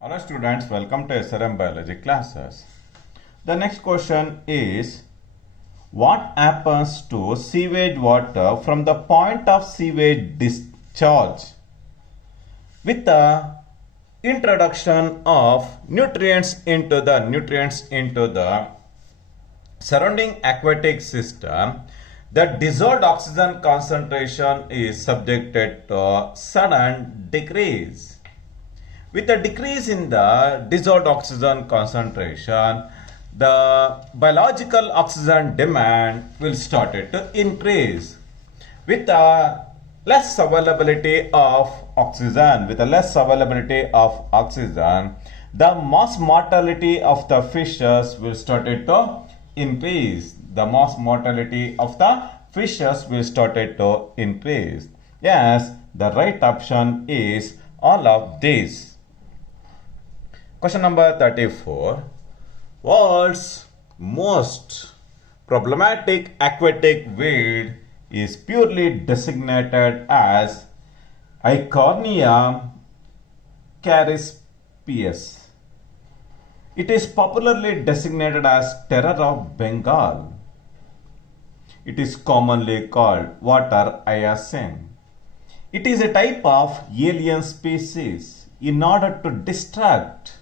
Hello students, welcome to SRM biology classes. The next question is, what happens to sewage water from the point of sewage discharge with the introduction of nutrients into the surrounding aquatic system? The dissolved oxygen concentration is subjected to sudden decrease. With the decrease in the dissolved oxygen concentration, the biological oxygen demand will start to increase. With the less availability of oxygen, the mass mortality of the fishes will start to increase. Yes, the right option is all of these. Question number 34. World's most problematic aquatic weed is purely designated as Eichhornia carispius. It is popularly designated as terror of Bengal. It is commonly called water hyacinth. It is a type of alien species. In order to distract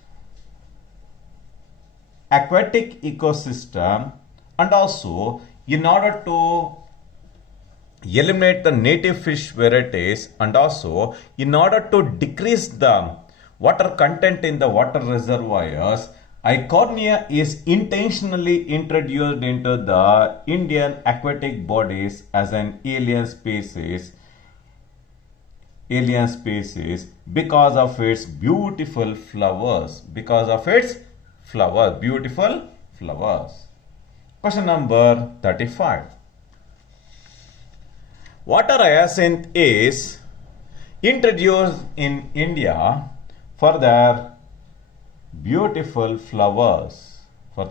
aquatic ecosystem and also in order to eliminate the native fish varieties and also in order to decrease the water content in the water reservoirs, Eichhornia is intentionally introduced into the Indian aquatic bodies as an alien species because of its beautiful flowers. Question number 35. Water hyacinth is introduced in India for their beautiful flowers. Hence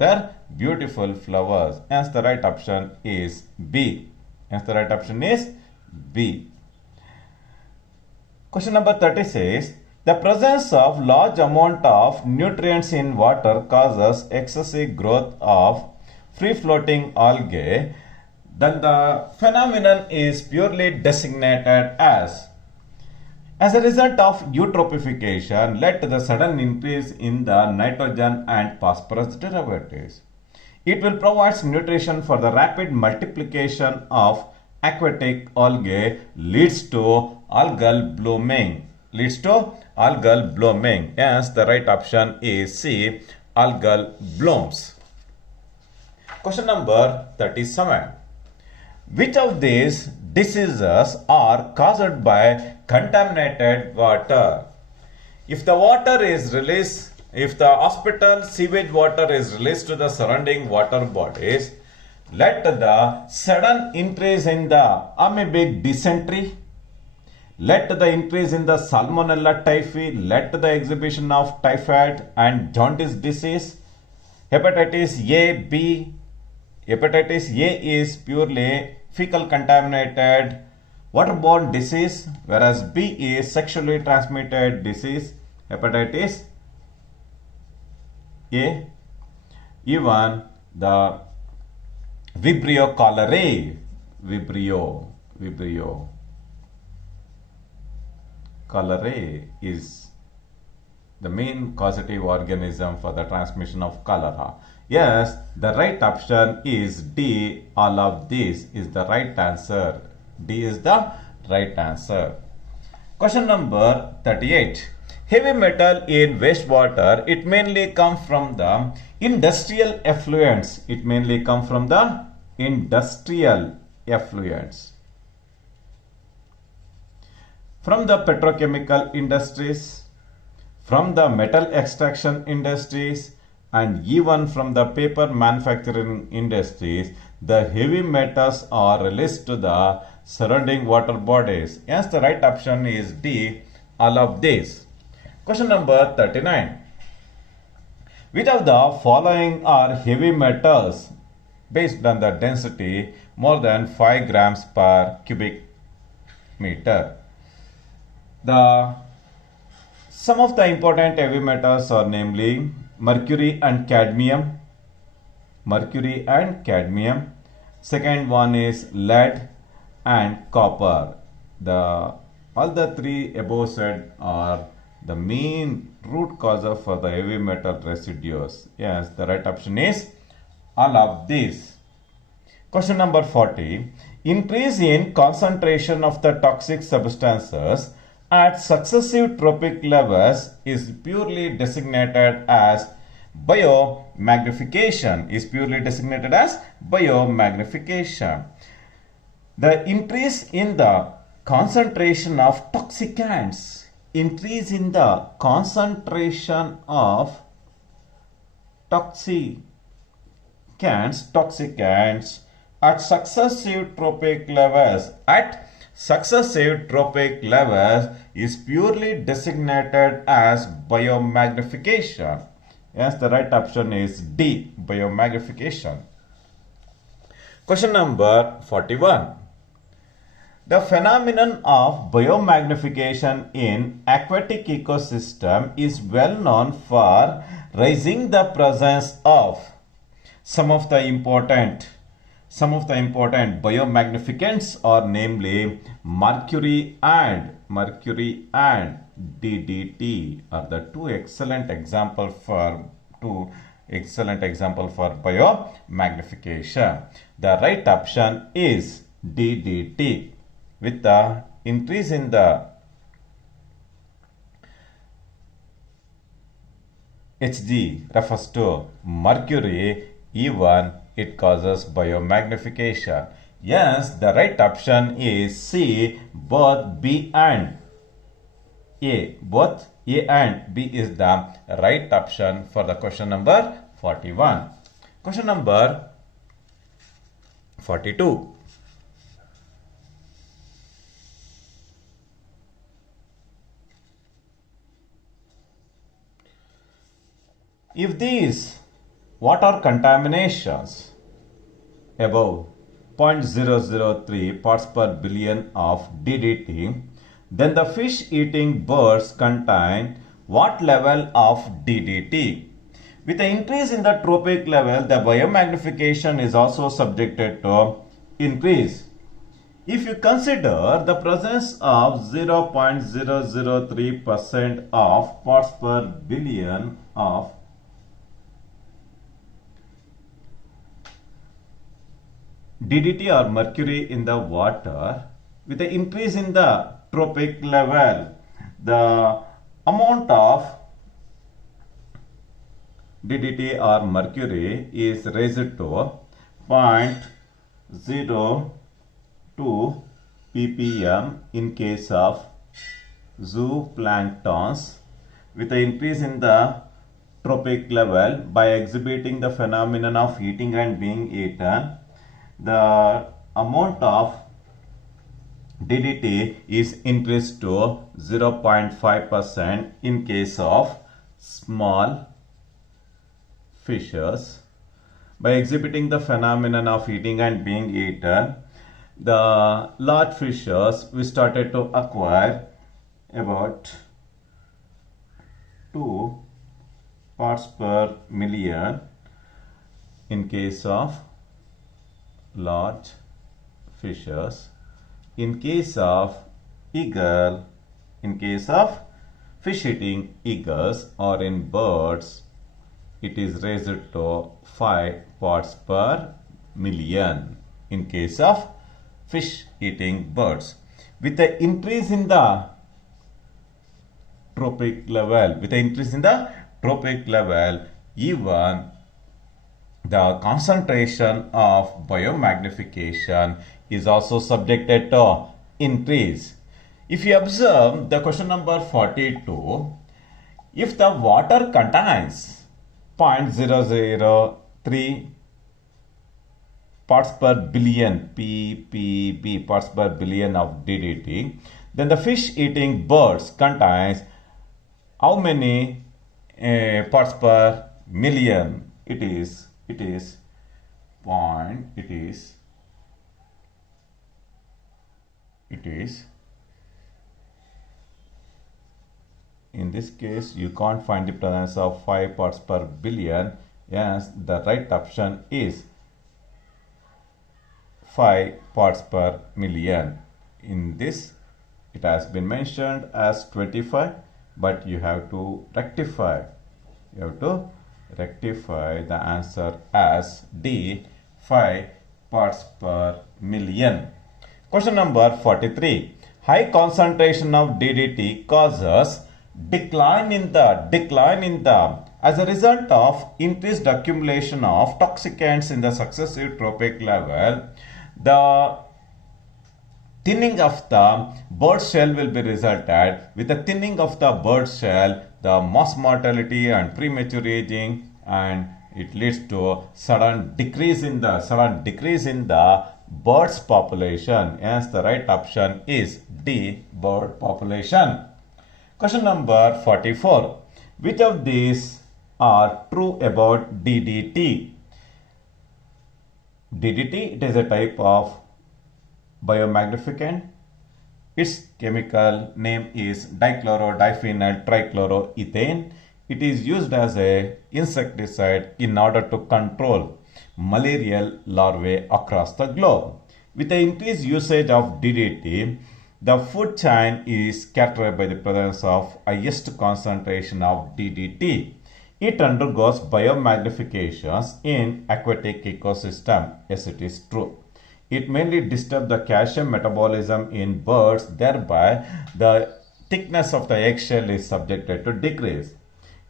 the right option is B. Question number 36. The presence of large amount of nutrients in water causes excessive growth of free-floating algae. Then the phenomenon is purely designated as a result of eutrophication led to the sudden increase in the nitrogen and phosphorus derivatives. It will provide nutrition for the rapid multiplication of aquatic algae, leads to algal blooming. Yes, the right option is C, algal blooms. Question number 37. Which of these diseases are caused by contaminated water? If the hospital sewage water is released to the surrounding water bodies, let the sudden increase in the amoebic dysentery, let the increase in the salmonella typhi, let the exhibition of typhoid and jaundice disease. Hepatitis A, B. Hepatitis A is purely fecal contaminated waterborne disease, whereas B is sexually transmitted disease. Hepatitis A. Even the Vibrio cholerae, cholerae is the main causative organism for the transmission of cholera. Yes, the right option is D. All of this is the right answer. D is the right answer. Question number 38. Heavy metal in wastewater, it mainly comes from the industrial effluents. From the petrochemical industries, from the metal extraction industries, and even from the paper manufacturing industries, the heavy metals are released to the surrounding water bodies. Yes, the right option is D, all of these. Question number 39. Which of the following are heavy metals based on the density more than 5 grams per cubic meter? The Some of the important heavy metals are namely mercury and cadmium. Mercury and cadmium. Second one is lead and copper. The all the three above said are the main root causes for the heavy metal residues. Yes, the right option is all of these. Question number 40. Increase in concentration of the toxic substances at successive tropic levels is purely designated as biomagnification. The increase in the concentration of toxicants. Increase in the concentration of toxicants at successive tropic levels is purely designated as biomagnification. Yes, the right option is D, biomagnification. Question number 41. The phenomenon of biomagnification in aquatic ecosystem is well known for raising the presence of some of the important biomagnificants are namely mercury and DDT are the two excellent example for biomagnification. The right option is DDT. With the increase in the Hg refers to mercury, even it causes biomagnification. Yes, the right option is C, both B and A. Both A and B is the right option for the question number 41. Question number 42. If these water contaminations above 0.003 parts per billion of DDT, then the fish eating birds contain what level of DDT? With the increase in the tropic level, the biomagnification is also subjected to increase. If you consider the presence of 0.003% of parts per billion of DDT or mercury in the water, with the increase in the tropic level, the amount of DDT or mercury is raised to 0.02 ppm in case of zooplanktons. With the increase in the tropic level, by exhibiting the phenomenon of eating and being eaten, the amount of DDT is increased to 0.5% in case of small fishes. By exhibiting the phenomenon of eating and being eaten, the large fishes we started to acquire about 2 parts per million in case of large fishes. In case of fish eating eagles or in birds, it is raised to 5 parts per million in case of fish eating birds. With the increase in the tropic level, even the concentration of biomagnification is also subjected to increase. If you observe the question number 42, if the water contains 0.003 parts per billion ppb parts per billion of DDT, then the fish eating birds contains how many parts per million? It is 0.003 in this case you can't find the presence of 5 parts per billion. Yes, the right option is 5 parts per million. In this it has been mentioned as 25, but you have to rectify. You have to rectify the answer as D, 5 parts per million. Question number 43. High concentration of DDT causes decline in the as a result of increased accumulation of toxicants in the successive tropic level. The thinning of the bird shell will be resulted. With the thinning of the bird shell, the mass mortality and premature aging, and it leads to sudden decrease in the birds population. Yes, the right option is D, bird population. Question number 44. Which of these are true about DDT? DDT, it is a type of biomagnificent. Its chemical name is dichlorodiphenyl trichloroethane. It is used as a insecticide in order to control malarial larvae across the globe. With the increased usage of DDT, the food chain is characterized by the presence of highest concentration of DDT. It undergoes biomagnifications in aquatic ecosystem. Yes, it is true. It mainly disturbs the calcium metabolism in birds, thereby the thickness of the eggshell is subjected to decrease.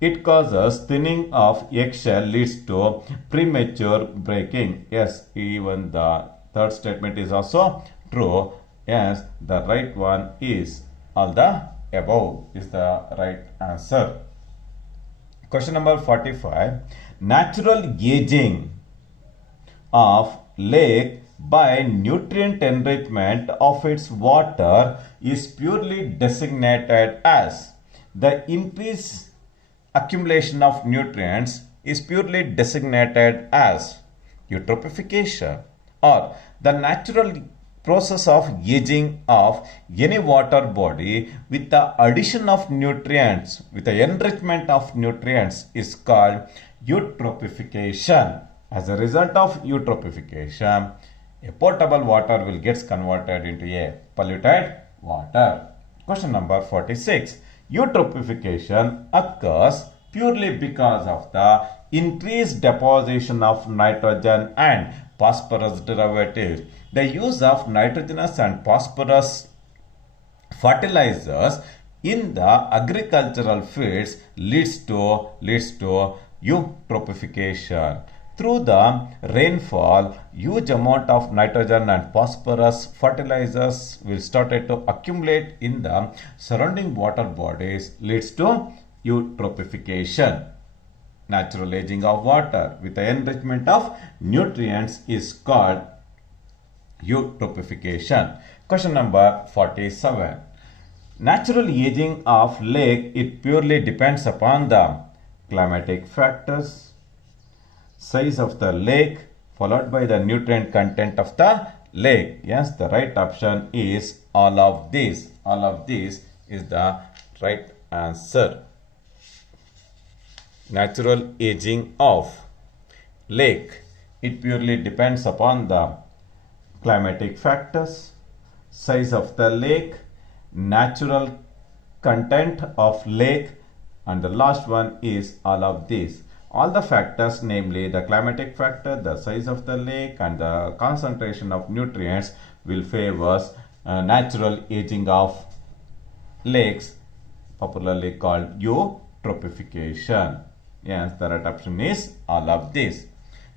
It causes thinning of eggshell, leads to premature breaking. Yes, even the third statement is also true. Yes, the right one is all the above is the right answer. Question number 45. Natural aging of lake by nutrient enrichment of its water is purely designated as. The increased accumulation of nutrients is purely designated as eutrophication, or the natural process of aging of any water body with the addition of nutrients, with the enrichment of nutrients, is called eutrophication. As a result of eutrophication, a potable water will get converted into a polluted water. Question number 46. Eutrophication occurs purely because of the increased deposition of nitrogen and phosphorus derivatives. The use of nitrogenous and phosphorus fertilizers in the agricultural fields leads to eutrophication. Through the rainfall, huge amount of nitrogen and phosphorus fertilizers will start to accumulate in the surrounding water bodies, leads to eutrophication. Natural aging of water with the enrichment of nutrients is called eutrophication. Question number 47. Natural aging of lake, it purely depends upon the climatic factors, size of the lake, followed by the nutrient content of the lake. Yes, the right option is all of these. All of these is the right answer. Natural aging of lake, it purely depends upon the climatic factors, size of the lake, natural content of lake, and the last one is all of these. All the factors, namely the climatic factor, the size of the lake, and the concentration of nutrients, will favor natural aging of lakes, popularly called eutrophication. Yes, the right option is all of these.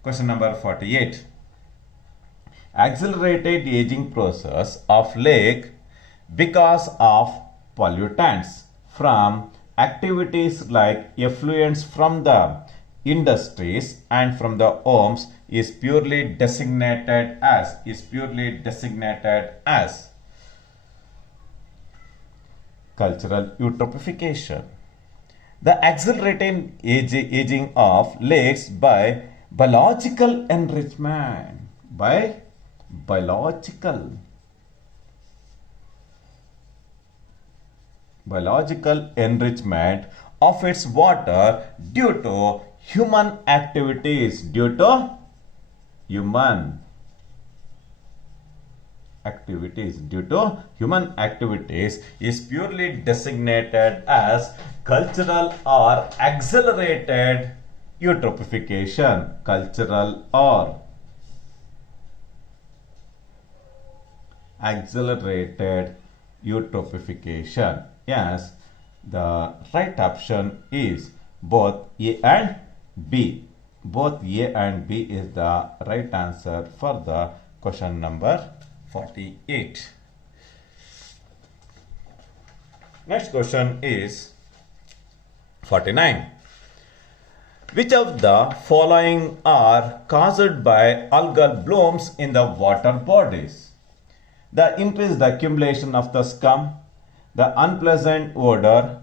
Question number 48. Accelerated aging process of lake because of pollutants from activities like effluents from the industries and from the homes is purely designated as cultural eutrophication. The accelerated aging of lakes by biological enrichment, by biological enrichment of its water due to human activities. Due to human activities. Due to human activities is purely designated as cultural or accelerated eutrophication. Cultural or accelerated eutrophication. Yes, the right option is both A and B. Both A and B is the right answer for the question number 48. Next question is 49. Which of the following are caused by algal blooms in the water bodies? The increased accumulation of the scum, the unpleasant odor,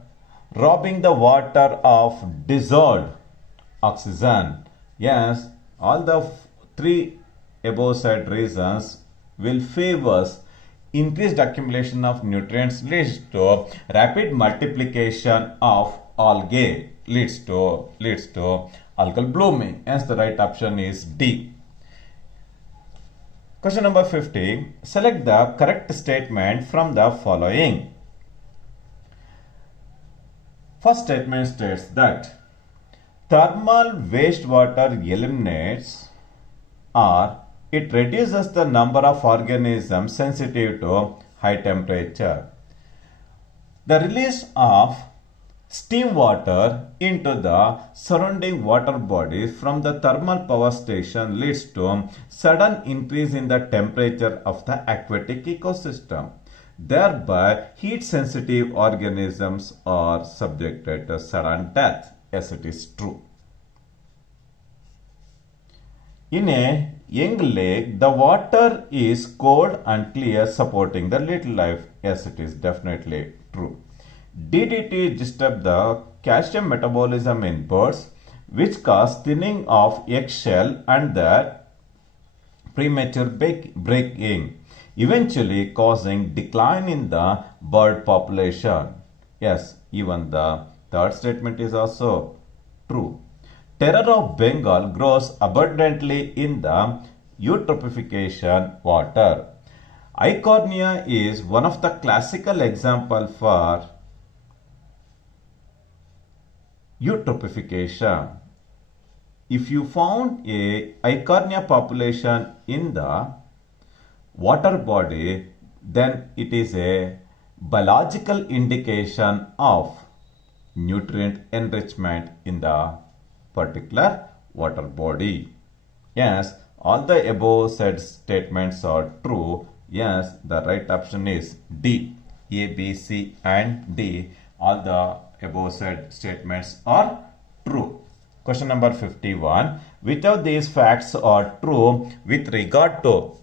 robbing the water of dissolved oxygen. Yes, all the three above said reasons will favor increased accumulation of nutrients leads to rapid multiplication of algae, leads to algal blooming. Hence the right option is D. Question number 50. Select the correct statement from the following. First statement states that thermal wastewater eliminates or it reduces the number of organisms sensitive to high temperature. The release of steam water into the surrounding water bodies from the thermal power station leads to sudden increase in the temperature of the aquatic ecosystem. Thereby, heat-sensitive organisms are subjected to sudden death. Yes, it is true. In a young lake, the water is cold and clear, supporting the little life. Yes, it is definitely true. DDT disturbs the calcium metabolism in birds, which cause thinning of eggshell and their premature breaking, eventually causing decline in the bird population. Yes, even the third statement is also true. Terror of Bengal grows abundantly in the eutrophication water. Eichhornia is one of the classical examples for eutrophication. If you found a Eichhornia population in the water body, then it is a biological indication of nutrient enrichment in the particular water body. Yes, all the above said statements are true. Yes, the right option is D. A, B, C and D. All the above said statements are true. Question number 51. Which of these facts are true with regard to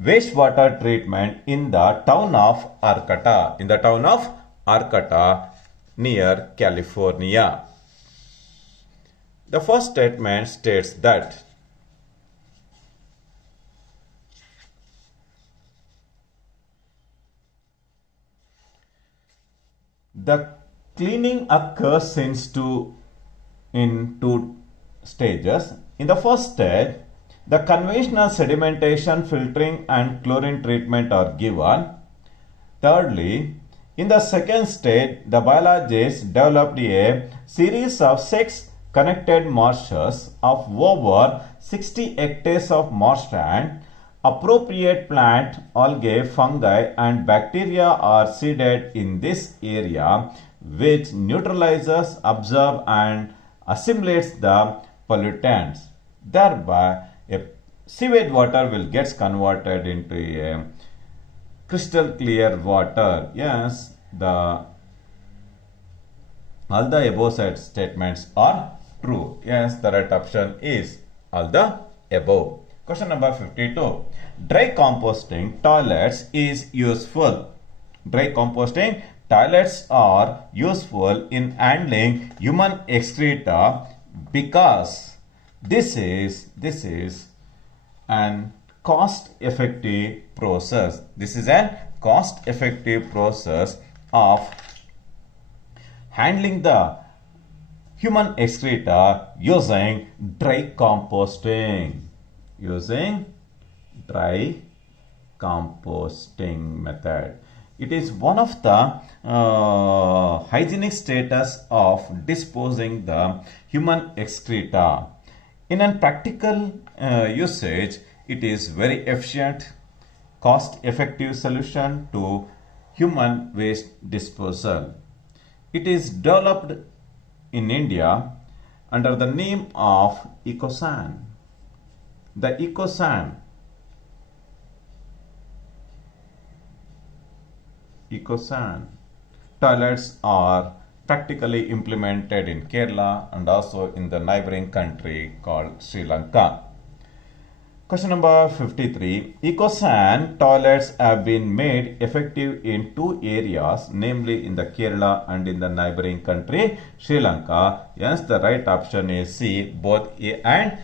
wastewater treatment in the town of Arcata? In the town of Arcata near California. The first statement states that the cleaning occurs in two stages. In the first stage, the conventional sedimentation, filtering and chlorine treatment are given. Thirdly, in the second stage, the biologists developed a series of 6 connected marshes of over 60 hectares of marshland. Appropriate plant, algae, fungi and bacteria are seeded in this area, which neutralizes, absorbs and assimilates the pollutants. Thereby, a sewage water will get converted into a crystal clear water. Yes, all the above said statements are true. Yes, the right option is all the above. Question number 52. Dry composting toilets is useful. Dry composting toilets are useful in handling human excreta because this is an cost effective process. This is a cost effective process of handling the human excreta using dry composting. Using dry composting method. It is one of the hygienic status of disposing the human excreta. In a practical usage, it is very efficient, cost-effective solution to human waste disposal. It is developed in India under the name of EcoSan. The EcoSan toilets are practically implemented in Kerala and also in the neighboring country called Sri Lanka. Question number 53. EcoSan toilets have been made effective in two areas, namely in the Kerala and in the neighboring country Sri Lanka. Hence, the right option is C, both A and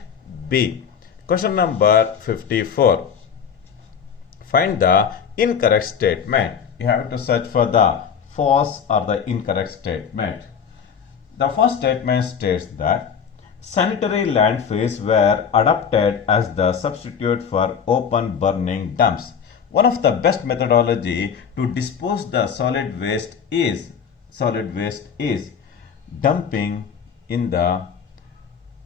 B. Question number 54. Find the incorrect statement. You have to search for the false or the incorrect statement. The first statement states that sanitary landfills were adopted as the substitute for open burning dumps. One of the best methodology to dispose the solid waste is dumping in the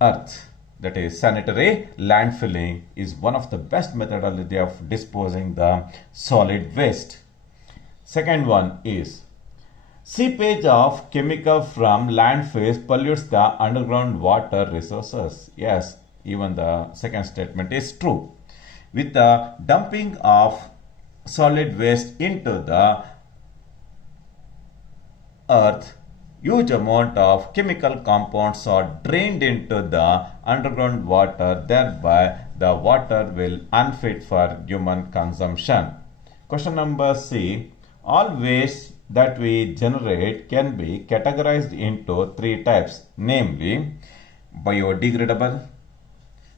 earth. That is, sanitary landfilling is one of the best methodology of disposing the solid waste. Second one is seepage of chemical from landfills pollutes the underground water resources. Yes, even the second statement is true. With the dumping of solid waste into the earth, huge amount of chemical compounds are drained into the underground water, thereby the water will unfit for human consumption. Question number C. All waste that we generate can be categorized into three types, namely biodegradable,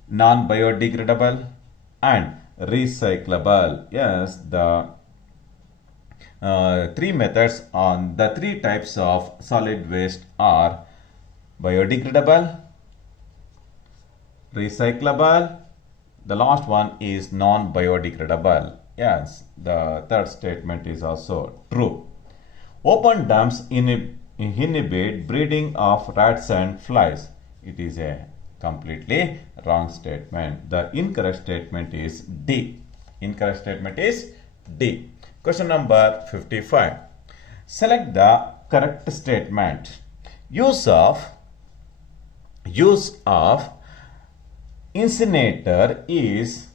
non-biodegradable and recyclable. Yes, the three methods on the three types of solid waste are biodegradable, recyclable, the last one is non-biodegradable. Yes, the third statement is also true. Open dumps inhibit breeding of rats and flies. It is a completely wrong statement. The incorrect statement is D. Incorrect statement is D. Question number 55. Select the correct statement. Use of incinerator is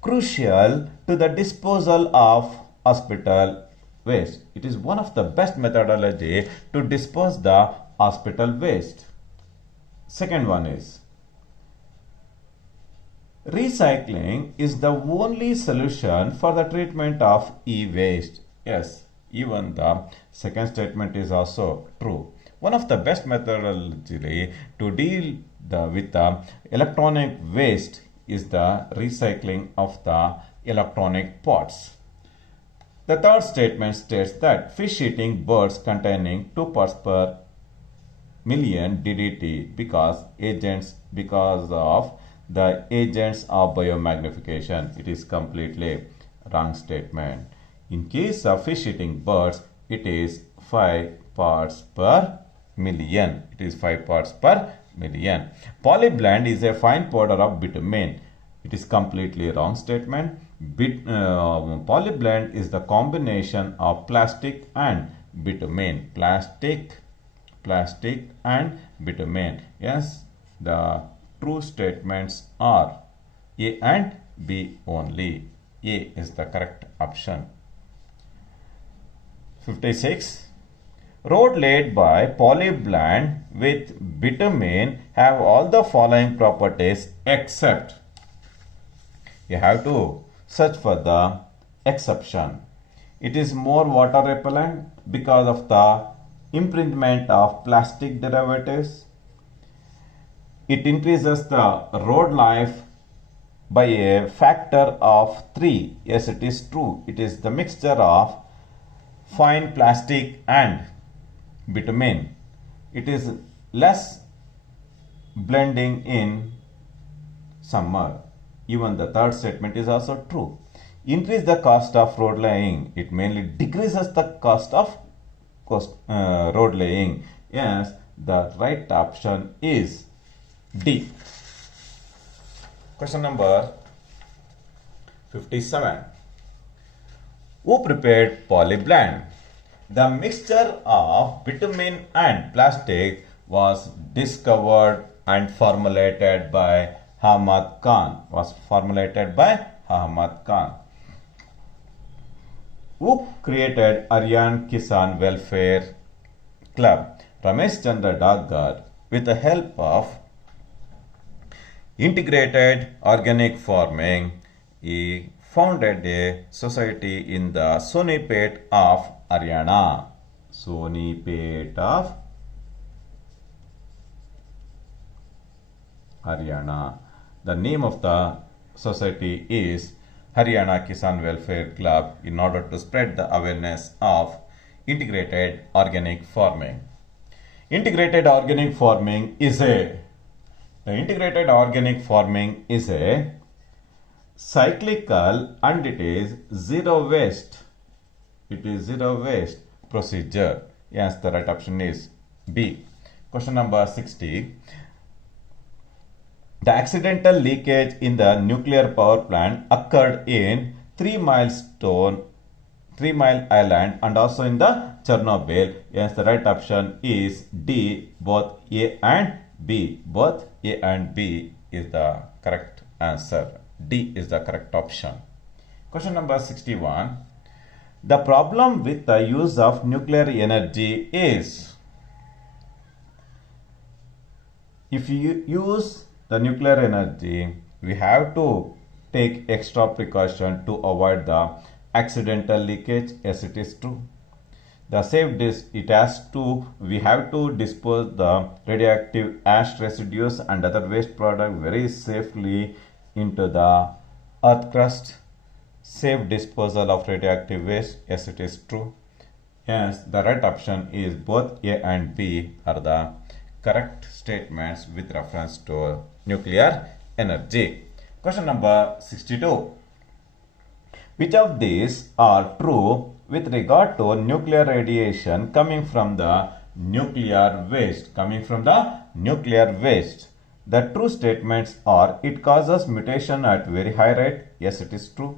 crucial to the disposal of hospital waste. It is one of the best methodology to dispose the hospital waste. Second one is recycling is the only solution for the treatment of e-waste. Yes, even the second statement is also true. One of the best methodology to deal with the electronic waste is the recycling of the electronic parts. The third statement states that fish-eating birds containing 2 parts per million DDT because of the agents of biomagnification. It is completely wrong statement. In case of fish-eating birds, it is 5 parts per million. It is 5 parts per million. Polyblend is a fine powder of bitumen. It is completely wrong statement. Polyblend is the combination of plastic and bitumen. Plastic and bitumen. Yes, the true statements are A and B only. A is the correct option. 56. Road laid by polyblend with bitumen have all the following properties except. You have to search for the exception. It is more water repellent because of the imprisonment of plastic derivatives. It increases the road life by a factor of 3. Yes, it is true. It is the mixture of fine plastic and bitumen. It is less blending in summer. Even the third statement is also true. Increase the cost of road laying. It mainly decreases the cost of road laying. Yes, the right option is D. Question number 57. Who prepared polyblend? The mixture of bitumen and plastic was discovered and formulated by Ahmad Khan. Who created Aryan Kisan Welfare Club? Ramesh Chandra Dagar, with the help of integrated organic farming, he founded a society in the Sonipet of Haryana. Sonipet of Haryana. The name of the society is Haryana Kisan Welfare Club in order to spread the awareness of integrated organic farming. Integrated organic farming is a cyclical and it is zero waste. It is zero waste procedure. Yes, the right option is B. Question number 60. The accidental leakage in the nuclear power plant occurred in 3 Mile Island and also in the Chernobyl. Yes, the right option is D. Both A and B. Both A and B is the correct answer. D is the correct option. Question number 61. The problem with the use of nuclear energy is, if you use the nuclear energy, we have to take extra precaution to avoid the accidental leakage. Yes, it is true. The we have to dispose the radioactive ash residues and other waste product very safely into the earth crust. Safe disposal of radioactive waste. Yes, it is true. Yes, the right option is both A and B are the correct statements with reference to nuclear energy. Question number 62. Which of these are true with regard to nuclear radiation coming from the nuclear waste? The true statements are: it causes mutation at very high rate. Yes, it is true.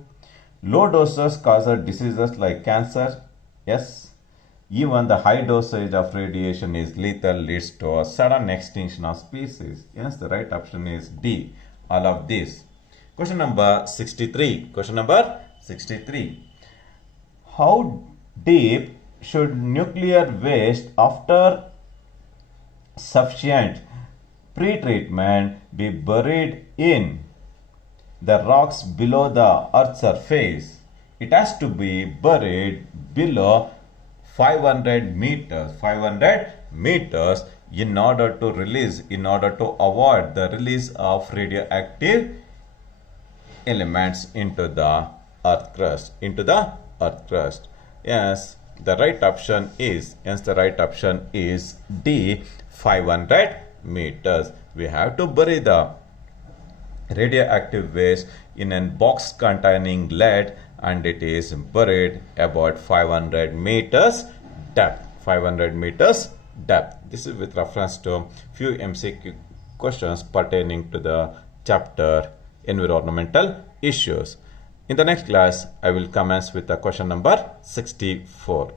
Low doses cause diseases like cancer. Yes. Even the high dosage of radiation is lethal, leads to a sudden extinction of species. Yes, the right option is D. All of these. Question number 63. How deep should nuclear waste after sufficient pre-treatment be buried in the rocks below the earth's surface? It has to be buried below 500 meters in order to avoid the release of radioactive elements into the earth crust. Yes, the right option is D, 500 meters. We have to bury the radioactive waste in a box containing lead, and it is buried about 500 meters depth. This is with reference to few MCQ questions pertaining to the chapter environmental issues. In the next class, I will commence with the question number 64.